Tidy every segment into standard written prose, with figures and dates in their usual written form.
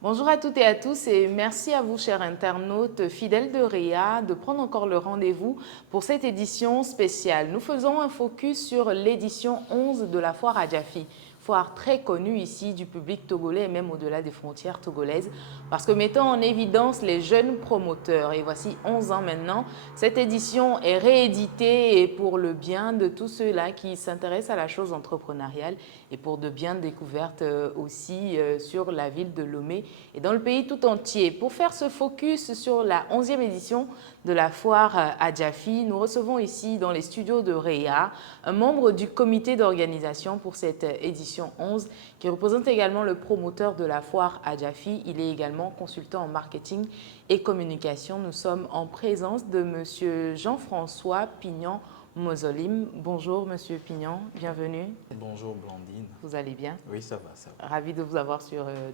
Bonjour à toutes et à tous et merci à vous chers internautes fidèles de Réa de prendre encore le rendez-vous pour cette édition spéciale. Nous faisons un focus sur l'édition 11 de la foire Adjafi, foire très connue ici du public togolais et même au-delà des frontières togolaises parce que mettant en évidence les jeunes promoteurs. Et voici 11 ans maintenant, cette édition est rééditée et pour le bien de tous ceux-là qui s'intéressent à la chose entrepreneuriale et pour de bien découvertes aussi sur la ville de Lomé et dans le pays tout entier. Pour faire ce focus sur la 11e édition de la foire Adjafi, nous recevons ici dans les studios de Réa un membre du comité d'organisation pour cette édition 11 qui représente également le promoteur de la foire Adjafi. Il est également consultant en marketing et communication. Nous sommes en présence de M. Jean-François Pignon Mozolim. Bonjour Monsieur Pignon, bienvenue. Bonjour Blandine. Vous allez bien? Oui, ça va, ça va. Ravi de vous avoir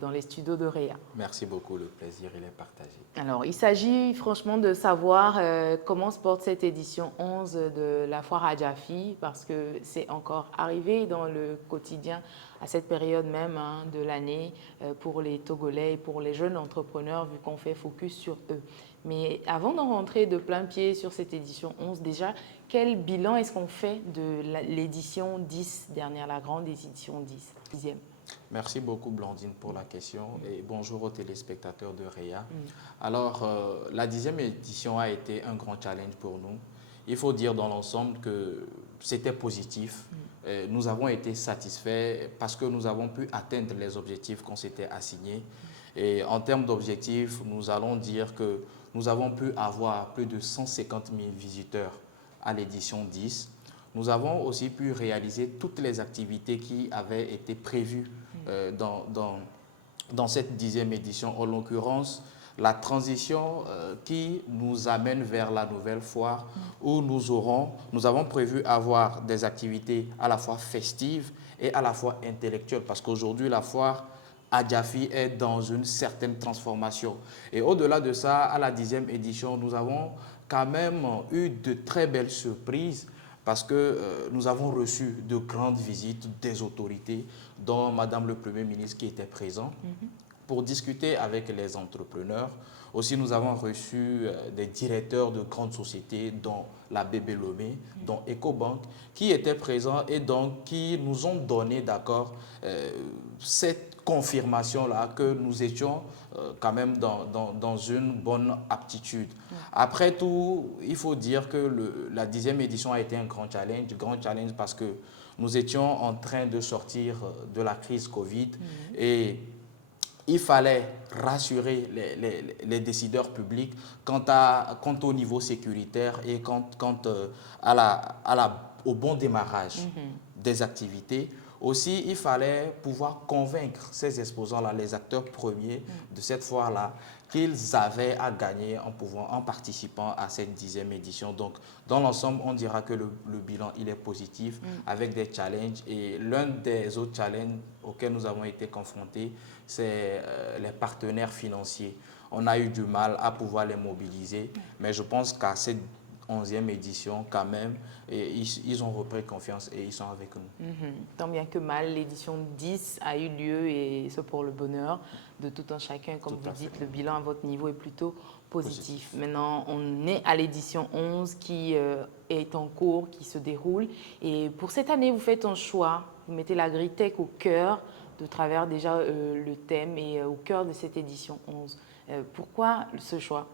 dans les studios de Réa. Merci beaucoup, le plaisir il est partagé. Alors, il s'agit franchement de savoir comment se porte cette édition 11 de la foire Adjafi parce que c'est encore arrivé dans le quotidien à cette période même de l'année pour les Togolais et pour les jeunes entrepreneurs vu qu'on fait focus sur eux. Mais avant d'en rentrer de plein pied sur cette édition 11, déjà, quel bilan est-ce qu'on fait de l'édition 10 dernière, la grande édition 10, 10e? Merci beaucoup Blandine pour la question et bonjour aux téléspectateurs de Réa. Alors, la 10e édition a été un grand challenge pour nous. Il faut dire dans l'ensemble que c'était positif. Nous avons été satisfaits parce que nous avons pu atteindre les objectifs qu'on s'était assignés. Et en termes d'objectifs, nous allons dire que nous avons pu avoir plus de 150 000 visiteurs à l'édition 10. Nous avons aussi pu réaliser toutes les activités qui avaient été prévues dans cette 10e édition. En l'occurrence, la transition qui nous amène vers la nouvelle foire où nous avons prévu avoir des activités à la fois festives et à la fois intellectuelles parce qu'aujourd'hui, la foire Adjafi est dans une certaine transformation. Et au-delà de ça, à la 10e édition, nous avons quand même eu de très belles surprises parce que nous avons reçu de grandes visites des autorités, dont Madame le Premier ministre qui était présent, pour discuter avec les entrepreneurs. Aussi, nous avons reçu des directeurs de grandes sociétés, dont la BB Lomé, dont EcoBank, qui étaient présents et donc qui nous ont donné d'accord cette confirmation-là que nous étions quand même dans une bonne aptitude. Après tout, il faut dire que la 10e édition a été un grand challenge parce que nous étions en train de sortir de la crise Covid et il fallait rassurer les décideurs publics quant au niveau sécuritaire et quant au bon démarrage des activités. Aussi, il fallait pouvoir convaincre ces exposants-là, les acteurs premiers de cette foire-là, qu'ils avaient à gagner en participant à cette 10e édition. Donc, dans l'ensemble, on dira que le bilan il est positif avec des challenges. Et l'un des autres challenges auxquels nous avons été confrontés, c'est les partenaires financiers. On a eu du mal à pouvoir les mobiliser, mais je pense qu'à cette 11e édition, quand même, et ils ont repris confiance et ils sont avec nous. Tant bien que mal, l'édition 10 a eu lieu et ce pour le bonheur de tout un chacun. Comme vous dites, le bilan à votre niveau est plutôt positif. Maintenant, on est à l'édition 11 qui est en cours, qui se déroule. Et pour cette année, vous faites un choix. Vous mettez l'agritech au cœur de travers déjà le thème et au cœur de cette édition 11. Pourquoi ce choix?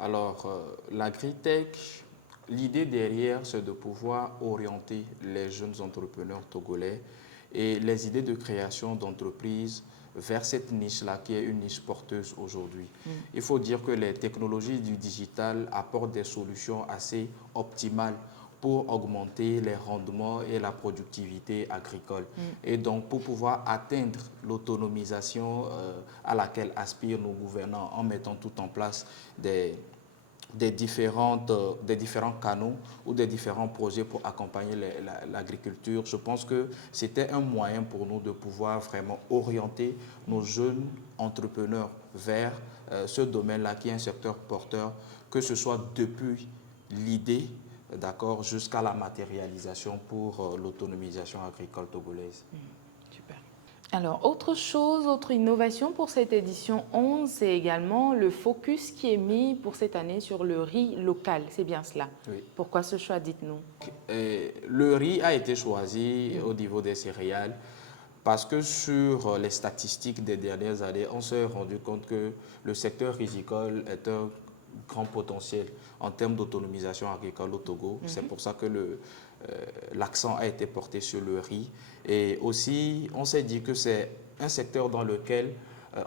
Alors, l'agritech, l'idée derrière, c'est de pouvoir orienter les jeunes entrepreneurs togolais et les idées de création d'entreprises vers cette niche-là qui est une niche porteuse aujourd'hui. Il faut dire que les technologies du digital apportent des solutions assez optimales pour augmenter les rendements et la productivité agricole. Et donc, pour pouvoir atteindre l'autonomisation à laquelle aspirent nos gouvernants en mettant tout en place des différents canaux ou des différents projets pour accompagner l'agriculture. Je pense que c'était un moyen pour nous de pouvoir vraiment orienter nos jeunes entrepreneurs vers ce domaine-là qui est un secteur porteur, que ce soit depuis l'idée, d'accord, jusqu'à la matérialisation pour l'autonomisation agricole togolaise. Super. Alors, autre chose, autre innovation pour cette édition 11, c'est également le focus qui est mis pour cette année sur le riz local. C'est bien cela. Oui. Pourquoi ce choix, dites-nous? Le riz a été choisi au niveau des céréales parce que sur les statistiques des dernières années, on s'est rendu compte que le secteur rizicole est un grand potentiel en termes d'autonomisation agricole au Togo. C'est pour ça que l'accent a été porté sur le riz. Et aussi, on s'est dit que c'est un secteur dans lequel,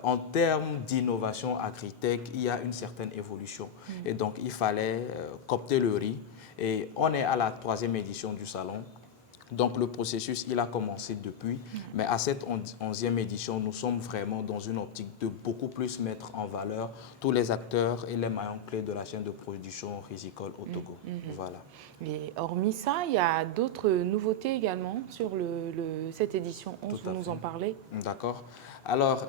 en termes d'innovation agritech, il y a une certaine évolution. Et donc, il fallait coopter le riz. Et on est à la 3e édition du salon. Donc le processus, il a commencé depuis, mais à cette 11e édition, nous sommes vraiment dans une optique de beaucoup plus mettre en valeur tous les acteurs et les maillons clés de la chaîne de production rizicole au Togo. Voilà. Et hormis ça, il y a d'autres nouveautés également sur cette édition 11, Tout à vous nous en fait. parlez? D'accord. Alors,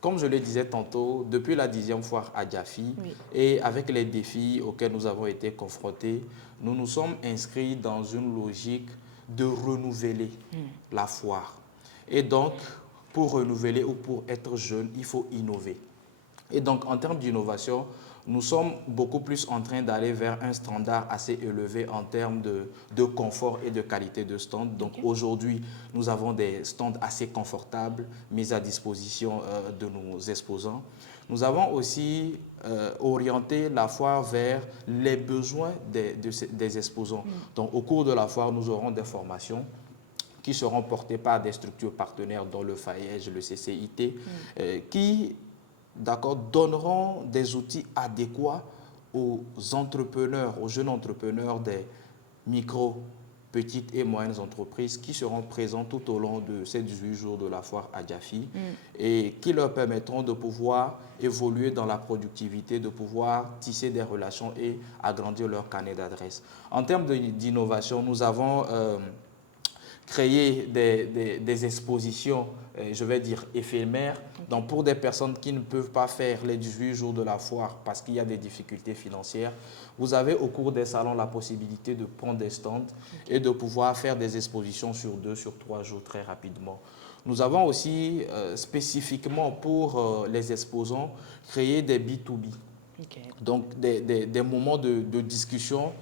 comme je le disais tantôt, depuis la 10e foire à Diafi Oui. et avec les défis auxquels nous avons été confrontés, nous nous sommes inscrits dans une logique de renouveler la foire. Et donc, pour renouveler ou pour être jeune, il faut innover. Et donc, en termes d'innovation, nous sommes beaucoup plus en train d'aller vers un standard assez élevé en termes de confort et de qualité de stand. Donc, aujourd'hui, nous avons des stands assez confortables mis à disposition de nos exposants. Nous avons aussi orienté la foire vers les besoins des exposants. Donc, au cours de la foire, nous aurons des formations qui seront portées par des structures partenaires dont le FAEJ, le CCIT, qui donneront des outils adéquats aux entrepreneurs, aux jeunes entrepreneurs des micro, petites et moyennes entreprises qui seront présents tout au long de ces 18 jours de la foire à Diafi et qui leur permettront de pouvoir évoluer dans la productivité, de pouvoir tisser des relations et agrandir leur carnet d'adresses. En termes d'innovation, nous avons créer des expositions, je vais dire éphémères, donc pour des personnes qui ne peuvent pas faire les 18 jours de la foire parce qu'il y a des difficultés financières. Vous avez au cours des salons la possibilité de prendre des stands et de pouvoir faire des expositions sur 2, sur 3 jours très rapidement. Nous avons aussi spécifiquement pour les exposants créé des B2B. Donc des moments de discussion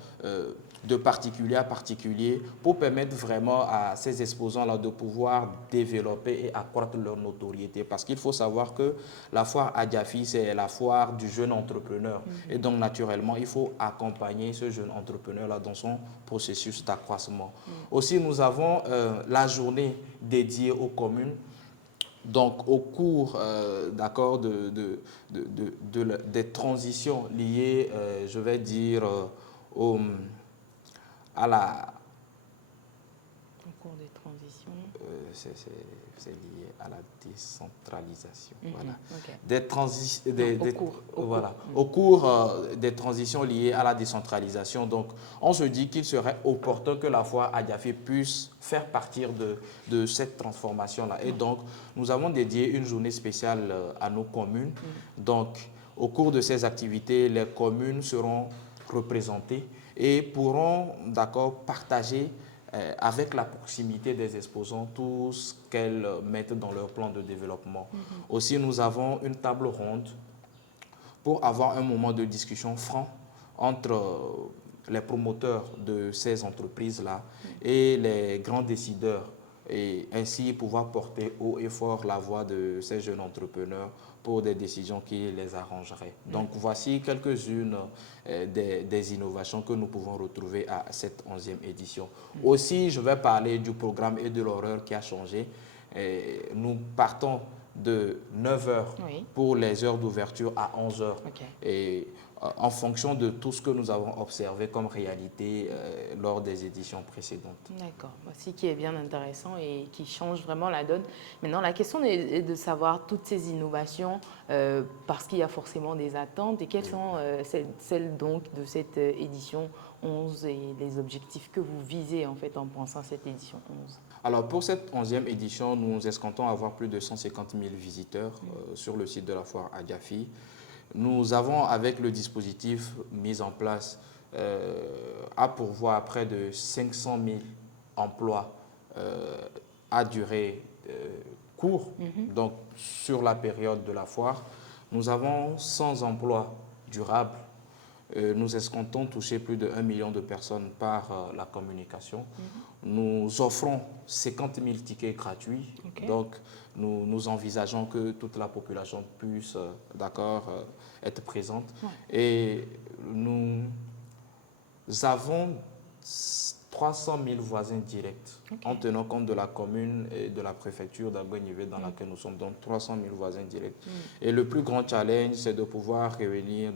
de particulier à particulier pour permettre vraiment à ces exposants-là de pouvoir développer et accroître leur notoriété. Parce qu'il faut savoir que la foire à Diafi, c'est la foire du jeune entrepreneur. Et donc, naturellement, il faut accompagner ce jeune entrepreneur-là dans son processus d'accroissement. Aussi, nous avons la journée dédiée aux communes. Donc, au cours des transitions liées, je vais dire, à la... Au cours des transitions. C'est lié à la décentralisation. Voilà. Au cours des transitions liées à la décentralisation, donc, on se dit qu'il serait opportun que la foire à Diafi puisse faire partir de cette transformation-là. Et donc, nous avons dédié une journée spéciale à nos communes. Donc, au cours de ces activités, les communes seront représentées et pourront partager avec la proximité des exposants tout ce qu'elles mettent dans leur plan de développement. Aussi, nous avons une table ronde pour avoir un moment de discussion franc entre les promoteurs de ces entreprises-là et les grands décideurs et ainsi pouvoir porter haut et fort la voix de ces jeunes entrepreneurs pour des décisions qui les arrangeraient. Donc voici quelques-unes des innovations que nous pouvons retrouver à cette 11e édition. Aussi, je vais parler du programme et de l'horaire qui a changé. Nous partons de 9 heures pour les heures d'ouverture à 11 heures. Et en fonction de tout ce que nous avons observé comme réalité lors des éditions précédentes. D'accord, voici qui est bien intéressant et qui change vraiment la donne. Maintenant, la question est de savoir toutes ces innovations parce qu'il y a forcément des attentes et quelles sont celles donc de cette édition 11 et les objectifs que vous visez en fait en pensant à cette édition 11. Alors pour cette 11e édition, nous escomptons avoir plus de 150 000 visiteurs sur le site de la foire à Diafi. Nous avons, avec le dispositif mis en place, à pourvoir près de 500 000 emplois à durée court, donc sur la période de la foire, nous avons 100 emplois durables. Nous escomptons toucher plus de 1 million de personnes par la communication. Nous offrons 50 000 tickets gratuits. Okay. Donc, nous envisageons que toute la population puisse être présente. Ouais. Et nous avons 300 000 voisins directs, Okay. en tenant compte de la commune et de la préfecture d'Aguenivé dans laquelle nous sommes, donc 300 000 voisins directs. Et le plus grand challenge, c'est de pouvoir réunir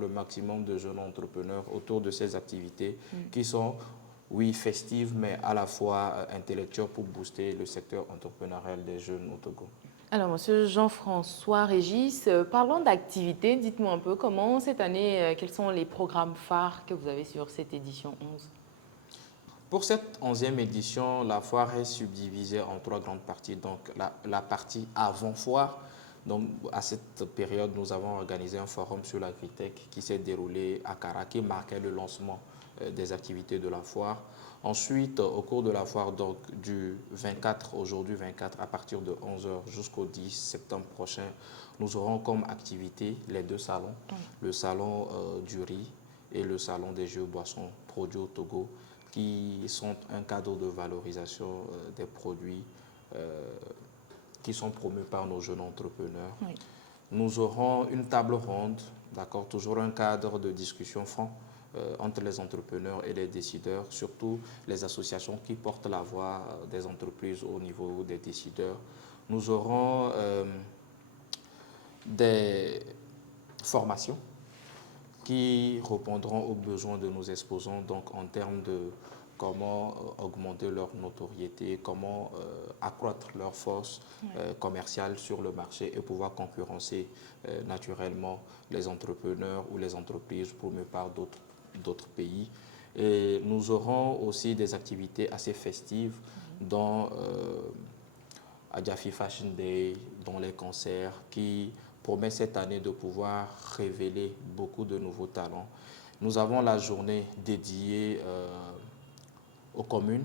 le maximum de jeunes entrepreneurs autour de ces activités qui sont, oui, festives, mais à la fois intellectuelles pour booster le secteur entrepreneurial des jeunes au Togo. Alors, monsieur Jean-François Régis, parlons d'activités. Dites-moi un peu comment cette année, quels sont les programmes phares que vous avez sur cette édition 11? Pour cette 11e édition, la foire est subdivisée en 3 grandes parties. Donc, la partie avant-foire. Donc, à cette période, nous avons organisé un forum sur l'agritech qui s'est déroulé à Kara, qui marquait le lancement des activités de la foire. Ensuite, au cours de la foire, donc du 24, aujourd'hui 24, à partir de 11 h jusqu'au 10 septembre prochain, nous aurons comme activité les 2 salons, le salon du riz et le salon des jeux boissons produits au Togo, qui sont un cadeau de valorisation des produits qui sont promus par nos jeunes entrepreneurs. Oui. Nous aurons une table ronde, d'accord, toujours un cadre de discussion franc entre les entrepreneurs et les décideurs, surtout les associations qui portent la voix des entreprises au niveau des décideurs. Nous aurons des formations qui répondront aux besoins de nos exposants, donc en termes de comment augmenter leur notoriété, comment accroître leur force commerciale sur le marché et pouvoir concurrencer naturellement les entrepreneurs ou les entreprises promues par d'autres pays. Et nous aurons aussi des activités assez festives dont Adjafi Fashion Day, dont les concerts qui promet cette année de pouvoir révéler beaucoup de nouveaux talents. Nous avons la journée dédiée aux communes,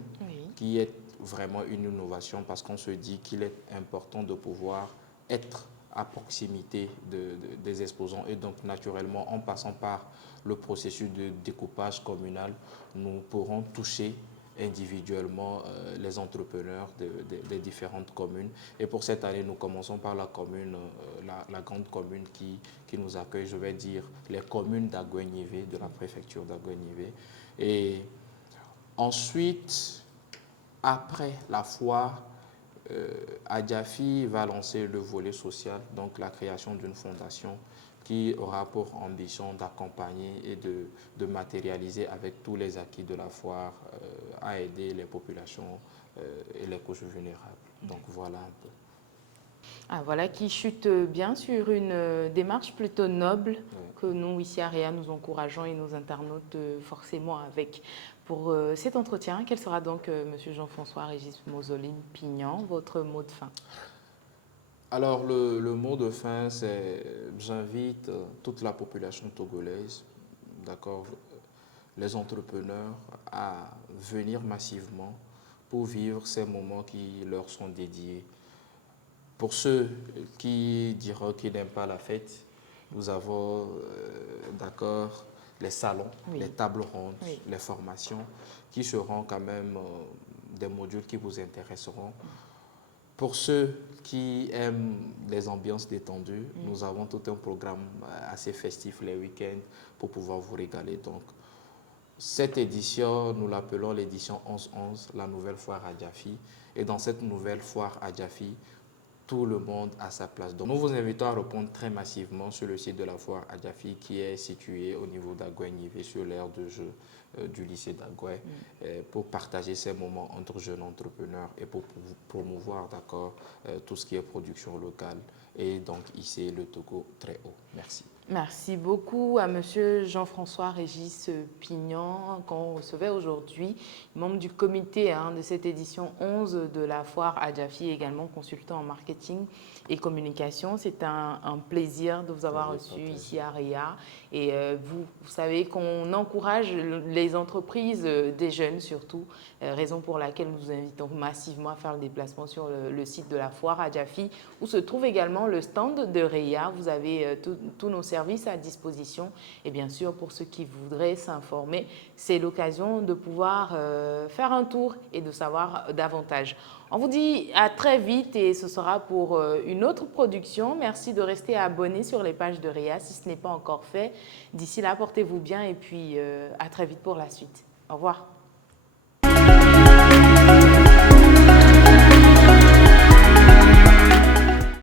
qui est vraiment une innovation parce qu'on se dit qu'il est important de pouvoir être à proximité des exposants et donc naturellement en passant par le processus de découpage communal, nous pourrons toucher individuellement les entrepreneurs des différentes communes. Et pour cette année, nous commençons par la commune, la grande commune qui nous accueille, je vais dire les communes d'Aguenivé, de la préfecture d'Aguenivé. Et ensuite, après la foire, Adjafi va lancer le volet social, donc la création d'une fondation qui aura pour ambition d'accompagner et de matérialiser avec tous les acquis de la foire à aider les populations et les couches vulnérables. Donc voilà un peu. Ah, voilà qui chute bien sur une démarche plutôt noble que nous, ici à Réa, nous encourageons et nos internautes forcément avec. Pour cet entretien, quel sera donc, Monsieur Jean-François Régis Mozoline-Pignan, votre mot de fin? Alors, le mot de fin, c'est j'invite toute la population togolaise, d'accord, les entrepreneurs à venir massivement pour vivre ces moments qui leur sont dédiés. Pour ceux qui diront qu'ils n'aiment pas la fête, nous avons, d'accord, les salons, les tables rondes, les formations qui seront quand même des modules qui vous intéresseront. Pour ceux qui aiment les ambiances détendues, nous avons tout un programme assez festif les week-ends pour pouvoir vous régaler. Donc, cette édition, nous l'appelons l'édition 11-11, la nouvelle foire Adjafi. Et dans cette nouvelle foire Adjafi, tout le monde a sa place. Donc, nous vous invitons à répondre très massivement sur le site de la foire Adjafi qui est situé au niveau d'Aguenivé sur l'aire de jeu du lycée d'Agué pour partager ces moments entre jeunes entrepreneurs et pour promouvoir tout ce qui est production locale et donc hisser le Togo très haut. Merci. Merci beaucoup à Monsieur Jean-François Régis Pignan, qu'on recevait aujourd'hui, membre du comité de cette édition 11 de la foire Adjafi, également consultant en marketing et communication. C'est un plaisir de vous avoir reçu ici à RIA. Et vous savez qu'on encourage les entreprises, des jeunes surtout, raison pour laquelle nous vous invitons massivement à faire le déplacement sur le site de la foire Adjafi, où se trouve également le stand de RIA. Vous avez tous nos services à disposition et bien sûr pour ceux qui voudraient s'informer, c'est l'occasion de pouvoir faire un tour et de savoir davantage. On vous dit à très vite et ce sera pour une autre production. Merci de rester abonné sur les pages de RIA si ce n'est pas encore fait. D'ici là, portez-vous bien et puis à très vite pour la suite. Au revoir.